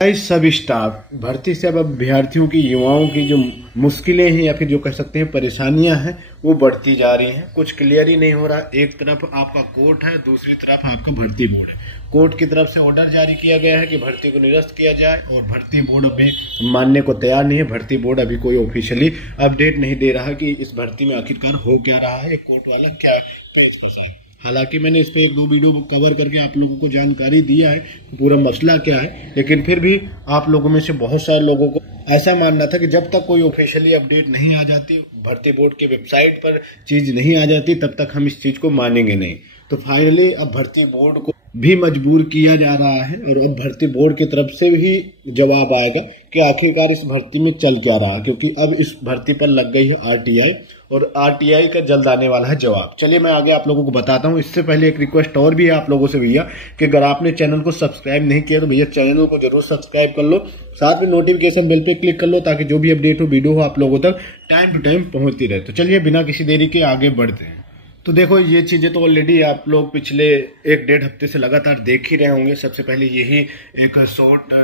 सब स्टाफ भर्ती से अब अभ्यर्थियों की युवाओं की जो मुश्किलें हैं या फिर जो कह सकते हैं परेशानियां हैं वो बढ़ती जा रही हैं। कुछ क्लियर ही नहीं हो रहा। एक तरफ आपका कोर्ट है, दूसरी तरफ आपका भर्ती बोर्ड है। कोर्ट की तरफ से ऑर्डर जारी किया गया है कि भर्ती को निरस्त किया जाए और भर्ती बोर्ड अभी मानने को तैयार नहीं है। भर्ती बोर्ड अभी कोई ऑफिशियली अपडेट नहीं दे रहा कि इस भर्ती में आखिरकार हो क्या रहा है, कोर्ट वाला क्या कैच फंसा है। हालांकि मैंने इस पे 1-2 वीडियो कवर करके आप लोगों को जानकारी दिया है पूरा मसला क्या है, लेकिन फिर भी आप लोगों में से बहुत सारे लोगों को ऐसा मानना था कि जब तक कोई ऑफिशियली अपडेट नहीं आ जाती, भर्ती बोर्ड के वेबसाइट पर चीज नहीं आ जाती, तब तक हम इस चीज को मानेंगे नहीं। तो फाइनली अब भर्ती बोर्ड को भी मजबूर किया जा रहा है और अब भर्ती बोर्ड की तरफ से भी जवाब आएगा कि आखिरकार इस भर्ती में चल क्या रहा, क्योंकि अब इस भर्ती पर लग गई है आरटीआई और आरटीआई का जल्द आने वाला है जवाब। चलिए मैं आगे आप लोगों को बताता हूँ। इससे पहले एक रिक्वेस्ट और भी है आप लोगों से भैया कि अगर आपने चैनल को सब्सक्राइब नहीं किया तो भैया चैनल को जरूर सब्सक्राइब कर लो, साथ में नोटिफिकेशन बेल पे क्लिक कर लो ताकि जो भी अपडेट हो वीडियो हो आप लोगों तक टाइम टू टाइम पहुंचती रहे। तो चलिए बिना किसी देरी के आगे बढ़ते हैं। तो देखो ये चीजें तो ऑलरेडी आप लोग पिछले 1-1.5 हफ्ते से लगातार देख ही रहे होंगे। सबसे पहले यही एक शॉर्ट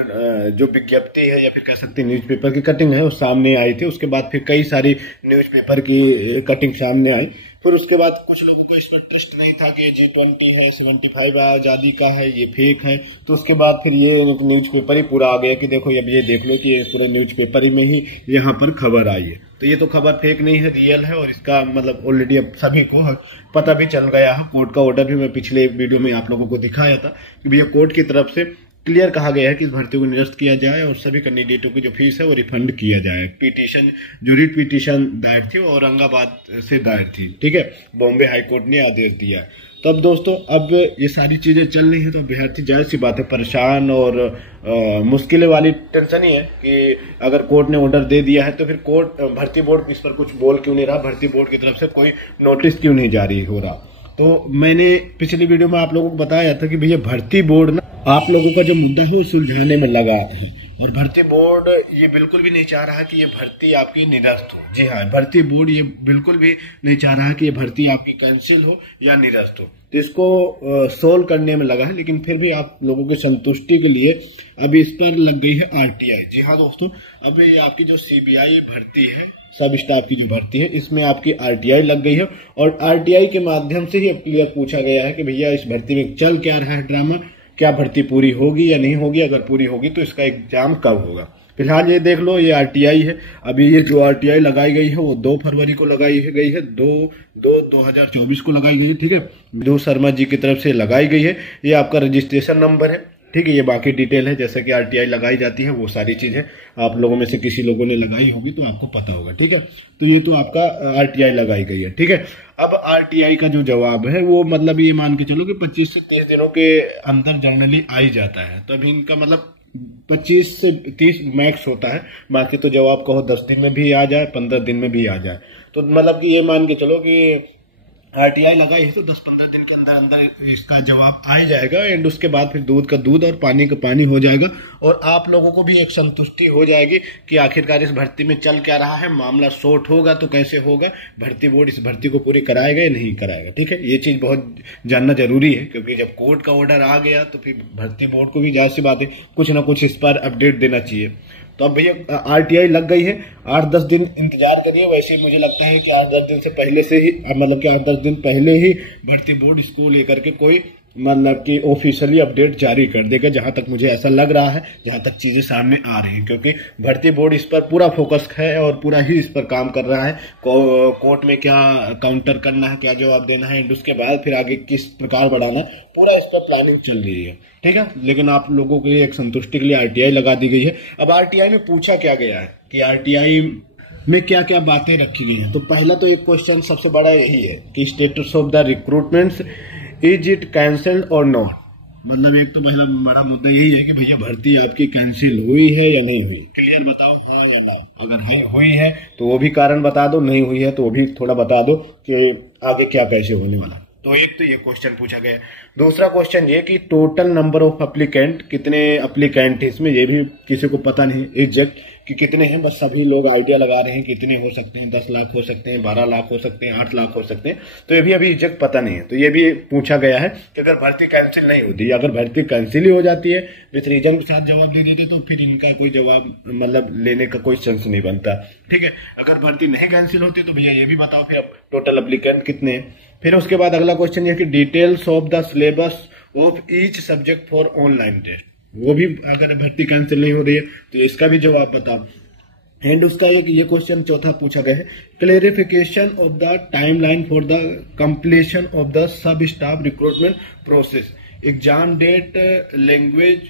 जो विज्ञप्ति है या फिर कह सकते हैं न्यूज़पेपर की कटिंग है वो सामने आई थी। उसके बाद फिर कई सारी न्यूज़पेपर की कटिंग सामने आई। फिर उसके बाद कुछ लोगों को इस पर ट्रस्ट नहीं था कि G20 है, 75 आजादी का है, ये फेक है। तो उसके बाद फिर ये न्यूज़पेपर ही पूरा आ गया कि देखो अब ये देख लो कि ये पूरे न्यूज़पेपर में ही यहाँ पर खबर आई है। तो ये तो खबर फेक नहीं है, रियल है और इसका मतलब ऑलरेडी अब सभी को पता भी चल गया है। कोर्ट का ऑर्डर भी मैं पिछले वीडियो में आप लोगों को दिखाया था कि भैया कोर्ट की तरफ से क्लियर कहा गया है कि इस भर्ती को निरस्त किया जाए और सभी कैंडिडेटों की जो फीस है वो रिफंड किया जाए। पिटीशन जो रिट पिटीशन दायर थी औरंगाबाद से दायर थी, ठीक है, बॉम्बे हाई कोर्ट ने आदेश दिया है। तो अब दोस्तों अब ये सारी चीजें चल रही है तो अभ्यर्थी जाहिर सी बात है परेशान और मुश्किलें वाली टेंशन ही है कि अगर कोर्ट ने ऑर्डर दे दिया है तो फिर कोर्ट भर्ती बोर्ड इस पर कुछ बोल क्यों नहीं रहा, भर्ती बोर्ड की तरफ से कोई नोटिस क्यों नहीं जारी हो रहा। तो मैंने पिछली वीडियो में आप लोगों को बताया था कि भैया भर्ती बोर्ड ना आप लोगों का जो मुद्दा है वो सुलझाने में लगा है और भर्ती बोर्ड ये बिल्कुल भी नहीं चाह रहा कि ये भर्ती आपकी निरस्त हो। जी हाँ, भर्ती बोर्ड ये बिल्कुल भी नहीं चाह रहा कि ये भर्ती आपकी कैंसिल हो या निरस्त हो। तो इसको सोल्व करने में लगा है, लेकिन फिर भी आप लोगों की संतुष्टि के लिए अभी इस पर लग गई है आरटीआई। जी हाँ दोस्तों, अब ये आपकी जो सीबीआई भर्ती है, सब स्टाफ की जो भर्ती है, इसमें आपकी आरटीआई लग गई है और आरटीआई के माध्यम से ही क्लियर पूछा गया है कि भैया इस भर्ती में चल क्या रहा है ड्रामा, क्या भर्ती पूरी होगी या नहीं होगी, अगर पूरी होगी तो इसका एग्जाम कब होगा। फिलहाल ये देख लो ये आरटीआई है। अभी ये जो आरटीआई लगाई गई है वो 2 फरवरी को लगाई गई है, 2024 को लगाई गई है, ठीक है। विधु शर्मा जी की तरफ से लगाई गई है। ये आपका रजिस्ट्रेशन नंबर है, ठीक है। ये बाकी डिटेल है जैसे कि आरटीआई लगाई जाती है वो सारी चीजें आप लोगों में से किसी लोगों ने लगाई होगी तो आपको पता होगा, ठीक है। तो ये तो आपका आरटीआई लगाई गई है, ठीक है। अब आरटीआई का जो जवाब है वो मतलब ये मान के चलो कि 25 से 30 दिनों के अंदर जनरली आ ही जाता है। तो अभी इनका मतलब 25 से 30 मैक्स होता है, बाकी तो जवाब कहो 10 दिन में भी आ जाए, 15 दिन में भी आ जाए। तो मतलब कि ये मान के चलो कि आरटीआई लगाई है तो 10-15 दिन के अंदर अंदर इसका जवाब आ जाएगा एंड उसके बाद फिर दूध का दूध और पानी का पानी हो जाएगा और आप लोगों को भी एक संतुष्टि हो जाएगी कि आखिरकार इस भर्ती में चल क्या रहा है। मामला शॉर्ट होगा तो कैसे होगा, भर्ती बोर्ड इस भर्ती को पूरी कराएगा या नहीं कराएगा, ठीक है। ये चीज बहुत जानना जरूरी है क्योंकि जब कोर्ट का ऑर्डर आ गया तो फिर भर्ती बोर्ड को भी जाहिर सी बात है कुछ ना कुछ इस पर अपडेट देना चाहिए। तो अब भैया आरटीआई लग गई है, 8-10 दिन इंतजार करिए। वैसे मुझे लगता है कि 8-10 दिन से पहले से ही मतलब कि 8-10 दिन पहले ही भर्ती बोर्ड इसको लेकर के कोई मतलब कि ऑफिशियली अपडेट जारी कर देगा, जहां तक मुझे ऐसा लग रहा है, जहां तक चीजें सामने आ रही हैं। क्योंकि भर्ती बोर्ड इस पर पूरा फोकस है और पूरा ही इस पर काम कर रहा है। कोर्ट में क्या काउंटर करना है, क्या जवाब देना है, उसके बाद फिर आगे किस प्रकार बढ़ाना है, पूरा इस पर प्लानिंग चल रही है, ठीक है। लेकिन आप लोगों के लिए एक संतुष्टि के लिए आरटीआई लगा दी गई है। अब आरटीआई में पूछा क्या गया है कि आरटीआई में क्या क्या बातें रखी गई हैं। तो पहला तो एक क्वेश्चन सबसे बड़ा यही है कि status of the recruitments, is it cancelled और नॉट। मतलब एक तो पहला बड़ा मुद्दा यही है कि भैया भर्ती आपकी कैंसिल हुई है या नहीं हुई, क्लियर बताओ, हाँ या ना। अगर है हुई है तो वो भी कारण बता दो, नहीं हुई है तो वो भी थोड़ा बता दो कि आगे क्या कैसे होने वाला। तो एक तो ये क्वेश्चन पूछा गया। दूसरा क्वेश्चन ये कि टोटल नंबर ऑफ एप्लीकेंट, कितने एप्लीकेंट है इसमें, ये भी किसी को पता नहीं एग्जैक्ट कि कितने हैं, बस सभी लोग आइडिया लगा रहे हैं कितने हो सकते हैं, 10 लाख हो सकते हैं, 12 लाख हो सकते हैं, 8 लाख हो सकते हैं, तो ये भी अभी एग्जैक्ट पता नहीं है। तो ये भी पूछा गया है कि अगर भर्ती कैंसिल नहीं होती, अगर भर्ती कैंसिल ही हो जाती है विथ रीजन के साथ जवाब दे देते तो फिर इनका कोई जवाब मतलब लेने का कोई सेंस नहीं बनता। ठीक है, अगर भर्ती नहीं कैंसिल होती तो भैया ये भी बताओ फिर अब टोटल एप्लीकेंट कितने हैं। फिर उसके बाद अगला क्वेश्चन ये कि details of the syllabus of each subject for online test, वो भी अगर भर्ती कैंसिल नहीं हो रही है तो इसका भी जवाब बताओ। एंड उसका ये क्वेश्चन चौथा पूछा गया है, clarification of the timeline for the completion of the sub staff recruitment process, exam date, language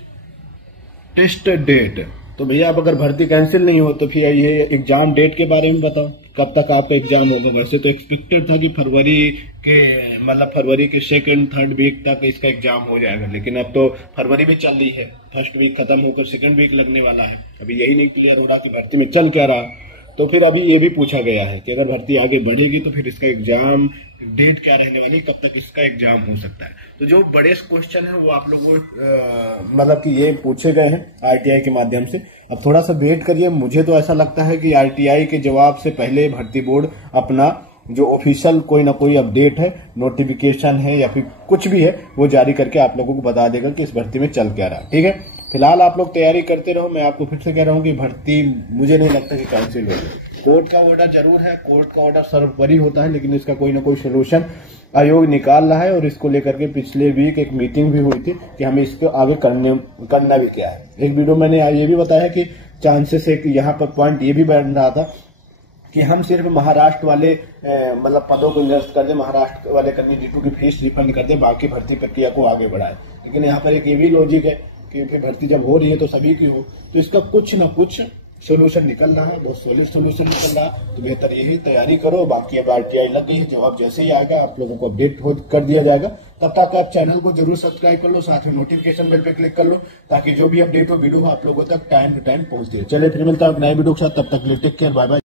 test date. तो भैया अब अगर भर्ती कैंसिल नहीं हो तो फिर ये एग्जाम डेट के बारे में बताओ, कब तक आपका एग्जाम होगा। वैसे तो एक्सपेक्टेड था कि फरवरी के 2nd 3rd वीक तक इसका एग्जाम हो जाएगा, लेकिन अब तो फरवरी भी चल रही है, फर्स्ट वीक खत्म होकर 2nd वीक लगने वाला है, अभी यही नहीं क्लियर हो रहा कि भर्ती में चल क्या रहा। तो फिर अभी ये भी पूछा गया है कि अगर भर्ती आगे बढ़ेगी तो फिर इसका एग्जाम डेट क्या रहने वाली, कब तक इसका एग्जाम हो सकता है। तो जो बड़े क्वेश्चन है वो आप लोगों को मतलब कि ये पूछे गए हैं आरटीआई के माध्यम से। अब थोड़ा सा वेट करिए, मुझे तो ऐसा लगता है कि आरटीआई के जवाब से पहले भर्ती बोर्ड अपना जो ऑफिशियल कोई ना कोई अपडेट है, नोटिफिकेशन है या फिर कुछ भी है वो जारी करके आप लोगों को बता देगा कि इस भर्ती में चल क्या रहा। ठीक है, फिलहाल आप लोग तैयारी करते रहो। मैं आपको फिर से कह रहा हूँ कि भर्ती मुझे नहीं लगता कि कैंसिल होगी। कोर्ट का ऑर्डर जरूर है, कोर्ट का ऑर्डर सर्वोपरि होता है, लेकिन इसका कोई ना कोई सोल्यूशन आयोग निकाल रहा है। और इसको लेकर के पिछले वीक एक मीटिंग भी हुई थी कि हमें इसको आगे करना भी क्या है। एक वीडियो मैंने ये भी बताया कि चांसेस है कि यहाँ पर पॉइंट ये भी बन रहा था कि हम सिर्फ महाराष्ट्र वाले मतलब पदों को निरस्त कर दें, महाराष्ट्र वाले कैंडिडेटों की फीस रिफंड कर दें, बाकी भर्ती प्रक्रिया को आगे बढ़ाएं। लेकिन यहाँ पर एक ये भी लॉजिक है कि फिर भर्ती जब हो रही है तो सभी की हो, तो इसका कुछ ना कुछ सोल्यूशन निकल रहा है, बहुत सॉलिड सोल्यूशन निकल रहा है। तो बेहतर यही तैयारी करो। बाकी अब आरटीआई लग गई है, जवाब जैसे ही आएगा आप लोगों को अपडेट कर दिया जाएगा। तब तक आप चैनल को जरूर सब्सक्राइब कर लो, साथ में नोटिफिकेशन बेल पे क्लिक कर लो ताकि जो भी अपडेट हो वीडियो आप लोगों तक टाइम टू टाइम पहुंचती है। चलिए फिर मिलता है नए वीडियो के साथ, तब तक टेक केयर, बाय बाय।